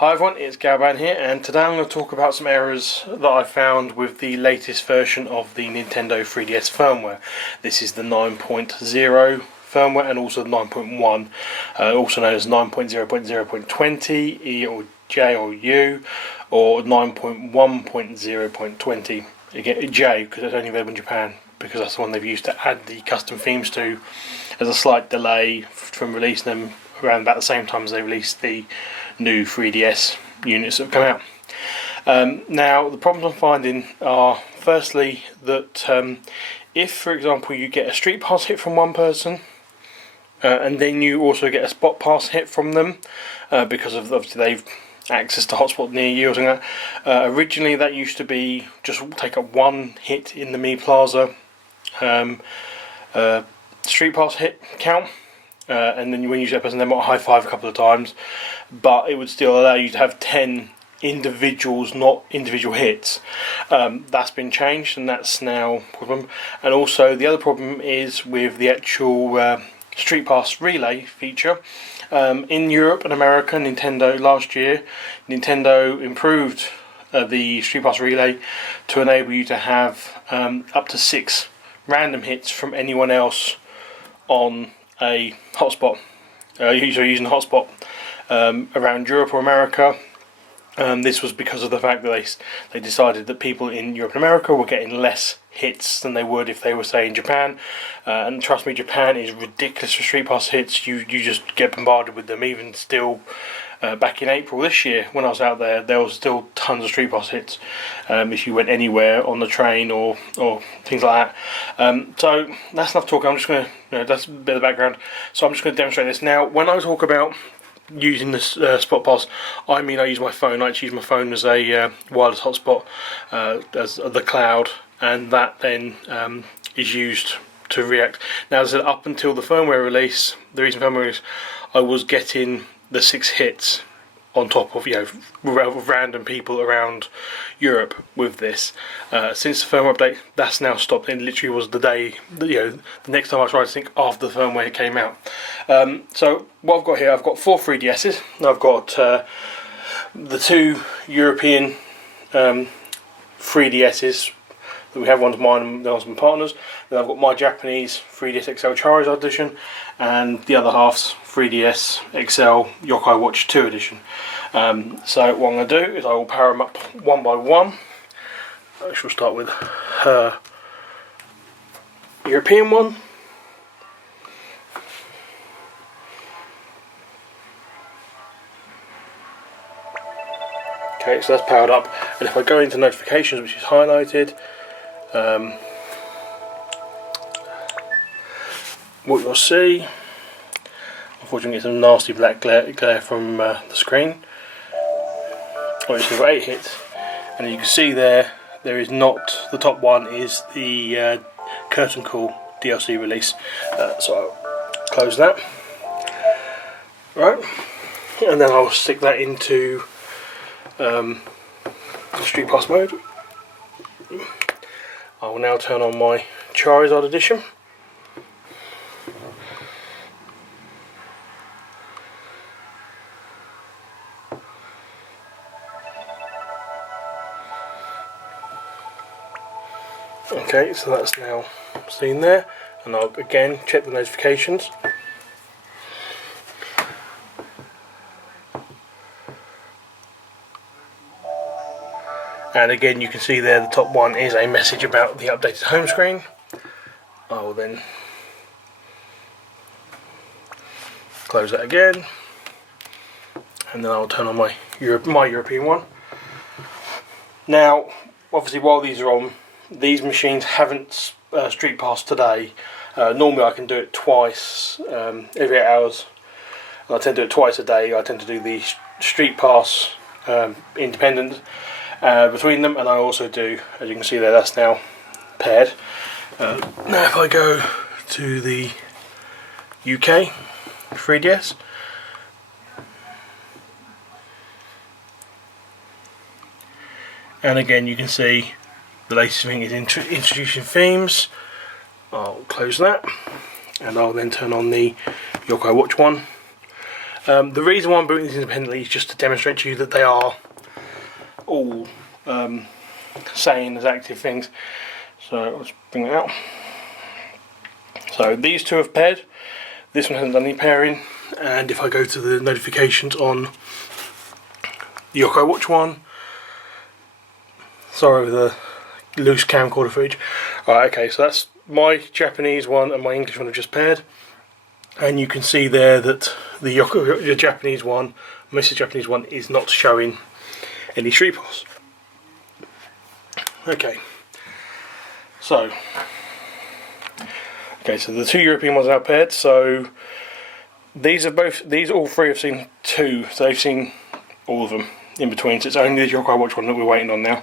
Hi everyone, it's Galban here, and today I'm going to talk about some errors that I found with the latest version of the Nintendo 3DS firmware. This is the 9.0 firmware and also the 9.1, also known as 9.0.0.20 E or J or U, or 9.1.0.20 again J, because it's only available in Japan, because that's the one they've used to add the custom themes to. There's a slight delay from releasing them around about the same time as they released the new 3DS units that have come out. Now the problems I'm finding are firstly that if, for example, you get a StreetPass hit from one person and then you also get a SpotPass hit from them, because of obviously they've access to hotspot near you or something like that. Originally that used to be just take up one hit in the Mi Plaza StreetPass hit count, and then when you use that person they might high five a couple of times, but it would still allow you to have 10 individuals, not individual hits. That's been changed, and that's now a problem. And also the other problem is with the actual StreetPass Relay feature. In Europe and America, last year, Nintendo improved the StreetPass Relay to enable you to have up to 6 random hits from anyone else on a hotspot. Using a hotspot around Europe or America. This was because of the fact that they decided that people in Europe and America were getting less hits than they would if they were, say, in Japan. And trust me, Japan is ridiculous for StreetPass hits. You just get bombarded with them. Even still, back in April this year, when I was out there, there was still tons of StreetPass hits if you went anywhere on the train or things like that. So that's enough talk. I'm just going to, that's a bit of the background. So I'm just going to demonstrate this. Now, when I talk about using this SpotPass, I mean I use my phone. I actually use my phone as a wireless hotspot, as the cloud, and that then is used to react. Now, as I said, up until the firmware release, the recent firmware release, I was getting the 6 hits on top of random people around Europe with this. Since the firmware update, that's now stopped. It literally was the day, the next time I tried to think after the firmware came out. So what I've got here, I've got 4 3DSs. I've got the 2 European 3DSs. We have one's mine and the other's my partner's. Then I've got my Japanese 3DS XL Charizard edition, and the other half's 3DS XL Yokai Watch 2 edition. So what I'm going to do is I will power them up one by one. I shall start with her European one. Okay, so that's powered up, and if I go into notifications, which is highlighted, what you'll see, unfortunately it's some nasty black glare from the screen. Obviously we've got 8 hits, and you can see there is not, the top one is the Curtain Call DLC release, so I'll close that. Right, and then I'll stick that into StreetPass mode. I will now turn on my Charizard edition. Okay, so that's now seen there, and I'll again check the notifications. And again, you can see there the top one is a message about the updated home screen. I will then close that again, and then I'll turn on my European one. Now, obviously, while these are on, these machines haven't StreetPass today. Normally, I can do it twice every 8 hours. And I tend to do it twice a day. I tend to do the StreetPass independent between them, and I also do, as you can see there, that's now paired. Now if I go to the UK 3DS, and again you can see the latest thing is introducing themes. I'll close that, and I'll then turn on the Yokai Watch one. The reason why I'm booting these independently is just to demonstrate to you that they are all saying as active things. So let's bring it out. So these two have paired, this one hasn't done any pairing, and if I go to the notifications on the Yoko Watch one, sorry with the loose camcorder footage. Alright, okay, so that's my Japanese one and my English one have just paired, and you can see there that the Japanese one, most of the Japanese one, is not showing any StreetPass. Okay, so the two European ones are now paired. So these all three have seen two, so they've seen all of them in between. So it's only the Yoko Watch one that we're waiting on now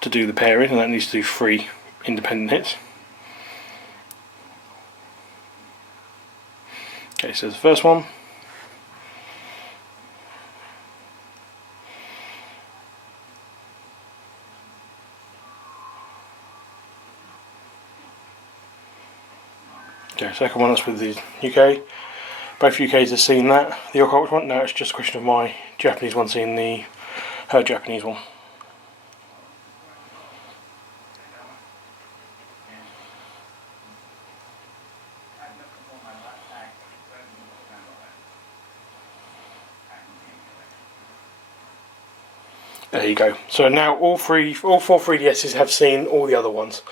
to do the pairing, and that needs to do 3 independent hits. Okay, so the first one. Okay, second one, that's with the UK. Both UKs have seen that, the Yoko Watch one. Now it's just a question of my Japanese one seeing her Japanese one. There you go. So now all 4 3DSs have seen all the other ones.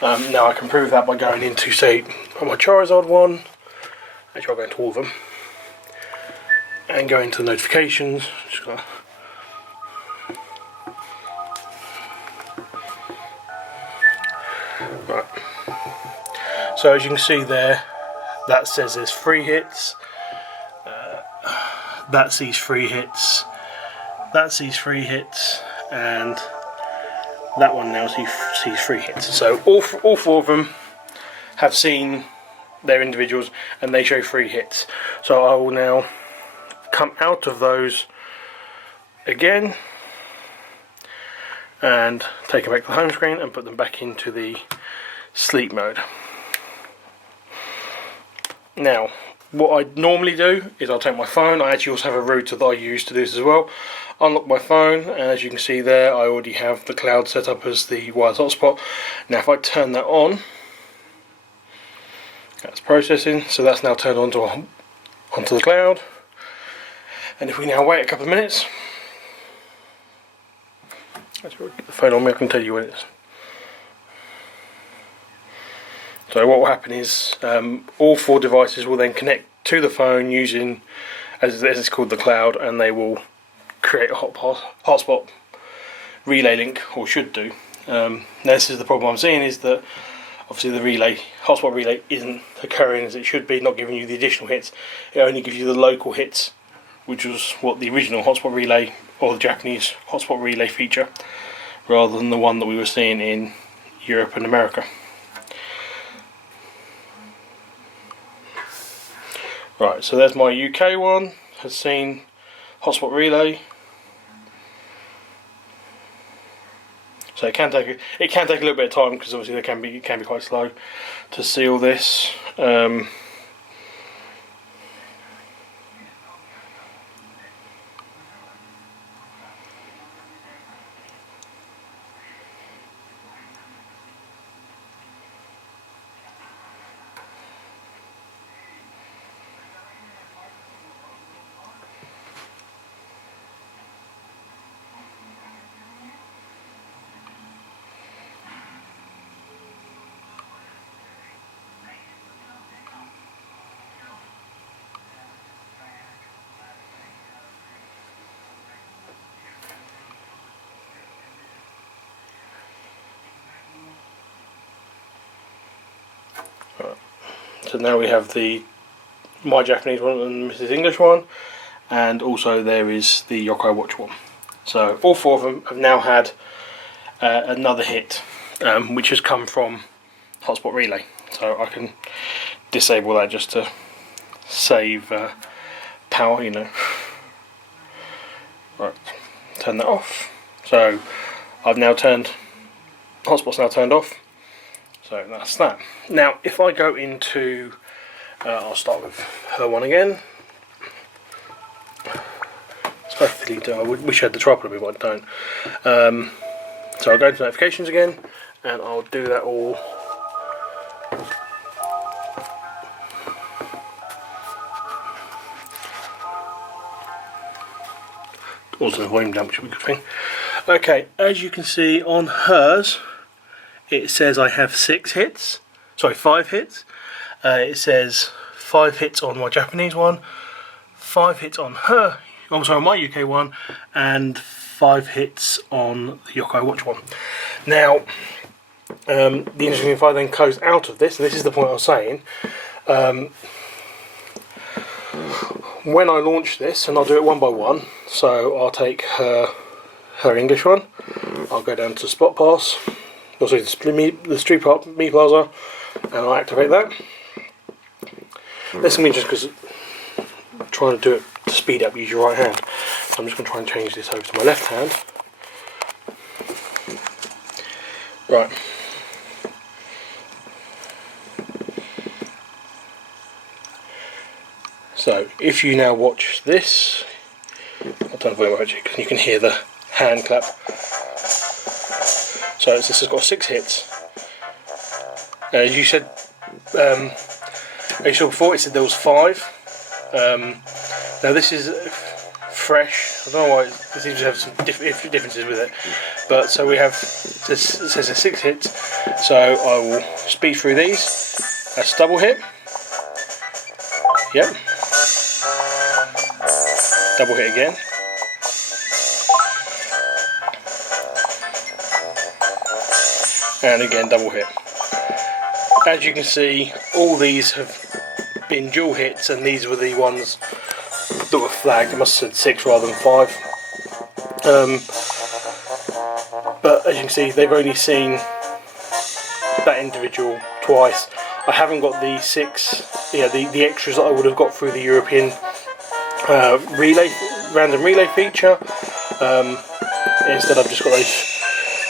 Now I can prove that by going into, say, my Charizard one. Actually, I'll go into all of them and go into the notifications. Right. So as you can see there, that says there's 3 hits. That sees 3 hits. That sees 3 hits, and that one now sees 3 hits. So all 4 of them have seen their individuals, and they show 3 hits. So I will now come out of those again and take them back to the home screen and put them back into the sleep mode. Now, what I normally do is I'll take my phone. I actually also have a router that I use to do this as well. Unlock my phone, and as you can see there, I already have the cloud set up as the wireless hotspot. Now if I turn that on, that's processing, so that's now turned onto the cloud. And if we now wait a couple of minutes, actually get the phone on me, I can tell you when it is. So what will happen is all 4 devices will then connect to the phone using, as it's called, the cloud, and they will create a hotspot relay link, or should do. Now this is the problem I'm seeing, is that obviously the hotspot relay isn't occurring as it should be, not giving you the additional hits. It only gives you the local hits, which was what the original hotspot relay, or the Japanese hotspot relay feature, rather than the one that we were seeing in Europe and America. Right, so there's my UK one, has seen hotspot relay. So it can take a little bit of time, because obviously it can be quite slow to see all this. So now we have my Japanese one and Mrs. English one, and also there is the Yoko Watch one. So all 4 of them have now had another hit, which has come from hotspot relay. So I can disable that just to save power, you know. Right, turn that off. So hotspot's now turned off. So that's that. Now if I go into, I'll start with her one again. I really do. I wish I had the tripod with me, but I don't. So I'll go into notifications again, and I'll do that all. Also the volume down, which would be a good thing. Okay, as you can see on hers, it says I have 5 hits. It says 5 hits on my Japanese one, 5 hits on her, on my UK one, and 5 hits on the Yokai Watch one. Now, the interesting thing, if I then close out of this, and this is the point I was saying, when I launch this, and I'll do it one by one, so I'll take her English one, I'll go down to SpotPass, also the StreetPass Plaza, and I'll activate that. This is going to be just because I'm trying to do it to speed up, use your right hand. So I'm just going to try and change this over to my left hand. Right. So if you now watch this, I'll turn the volume up actually because you can hear the hand clap. So this has got 6 hits. As you said, as you saw before, it said there was 5. Now this is fresh. I don't know why it seems to have some differences with it. But so we have, it says there's 6 hits. So I will speed through these. That's double hit. Yep. Double hit again. And again double hit. As you can see, all these have been dual hits, and these were the ones that were flagged. It must have said 6 rather than 5. But as you can see, they've only seen that individual twice. I haven't got the 6, the extras that I would have got through the European random relay feature. Instead, I've just got those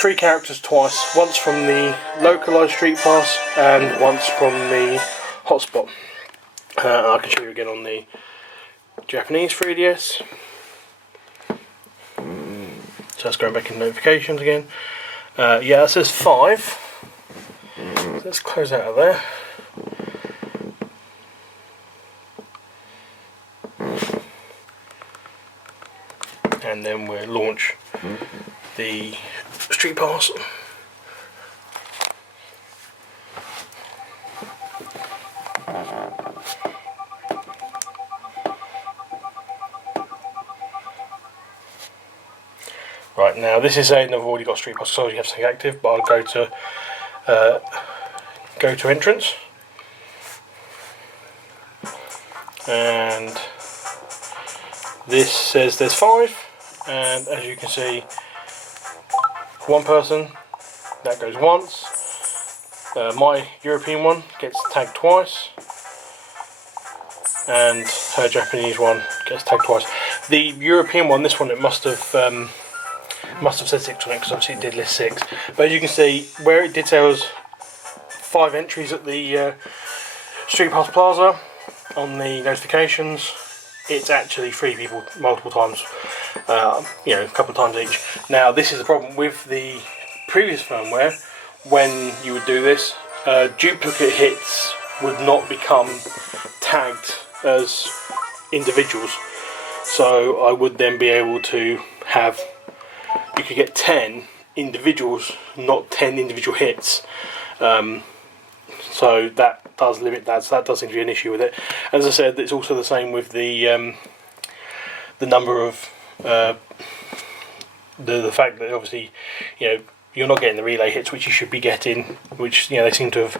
3 characters twice, once from the localised StreetPass and once from the hotspot. I can show you again on the Japanese 3DS. So that's going back in notifications again. Yeah, it says 5. So let's close out of there. And then we'll launch the StreetPass. Right, now this is saying I've already got StreetPass, so you have something active, but I'll go to entrance, and this says there's 5. And as you can see, one person, that goes once. My European one gets tagged twice, and her Japanese one gets tagged twice. The European one, this one, it must have said 6 on it, because obviously it did list 6. But as you can see, where it did say there was 5 entries at the StreetPass Plaza on the notifications, it's actually 3 people multiple times, a couple of times each. Now this is the problem with the previous firmware. When you would do this, duplicate hits would not become tagged as individuals. So I would then be able to have, you could get 10 individuals, not 10 individual hits. So that does limit that, so that does seem to be an issue with it. As I said, it's also the same with the number of the fact that obviously you're not getting the relay hits which you should be getting, which they seem to have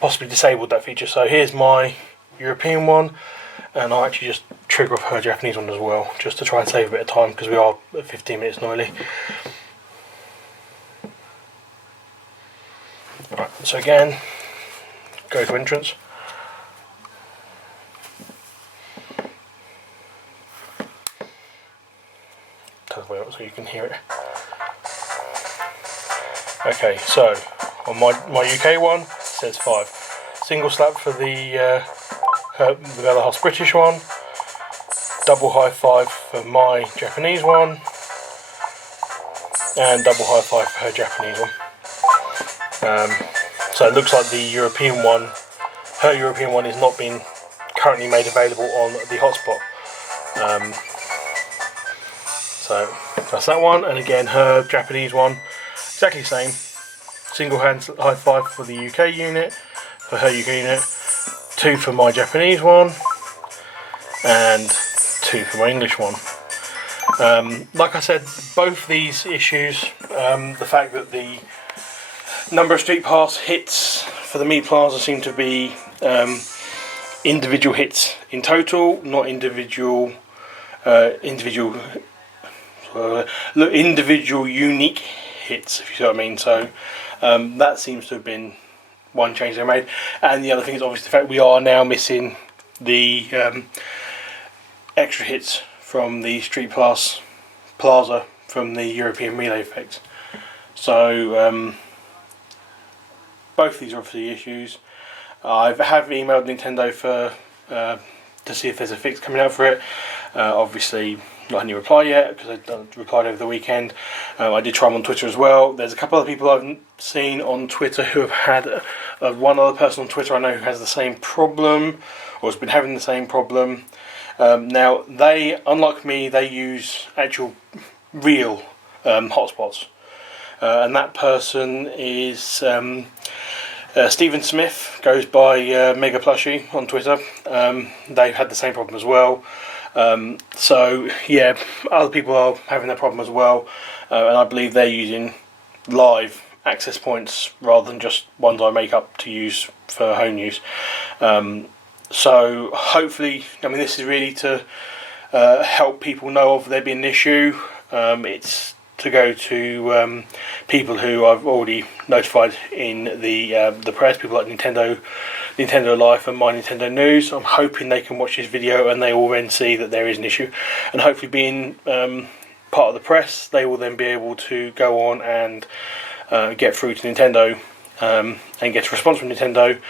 possibly disabled that feature. So here's my European one, and I'll actually just trigger off her Japanese one as well, just to try and save a bit of time, because we are at 15 minutes nearly. Right, so again, go to entrance. Turn the way up so you can hear it. Okay, so on my UK one, it says 5. Single slap for the Bella House British one. double high five for my Japanese one, and double high five for her Japanese one. So it looks like the European one, her European one, is not being currently made available on the hotspot. So that's that one, and again her Japanese one, exactly the same. Single hand high five for the UK unit, for her UK unit, 2 for my Japanese one, and 2 for my English one. Like I said, both these issues, the fact that the number of StreetPass hits for the meat plaza seem to be individual hits in total, not individual unique hits, if you see what I mean. So that seems to have been one change they made, and the other thing is obviously the fact we are now missing the extra hits from the StreetPass Plaza from the European relay effects. So both these are obviously issues. I have emailed Nintendo to see if there's a fix coming out for it. Obviously not any reply yet, because I replied over the weekend. I did try them on Twitter as well. There's a couple of people I've seen on Twitter who have had one other person on Twitter I know who has the same problem, or has been having the same problem. Now they, unlike me, they use actual real hotspots, and that person is Stephen Smith, goes by Mega Plushie on Twitter. They've had the same problem as well. So yeah, other people are having that problem as well, and I believe they're using live access points rather than just ones I make up to use for home use. So hopefully, I mean, this is really to help people know of there being an issue. It's to go to people who I've already notified in the press, people like Nintendo Life and My Nintendo News. I'm hoping they can watch this video and they will then see that there is an issue, and hopefully being part of the press, they will then be able to go on and get through to Nintendo and get a response from Nintendo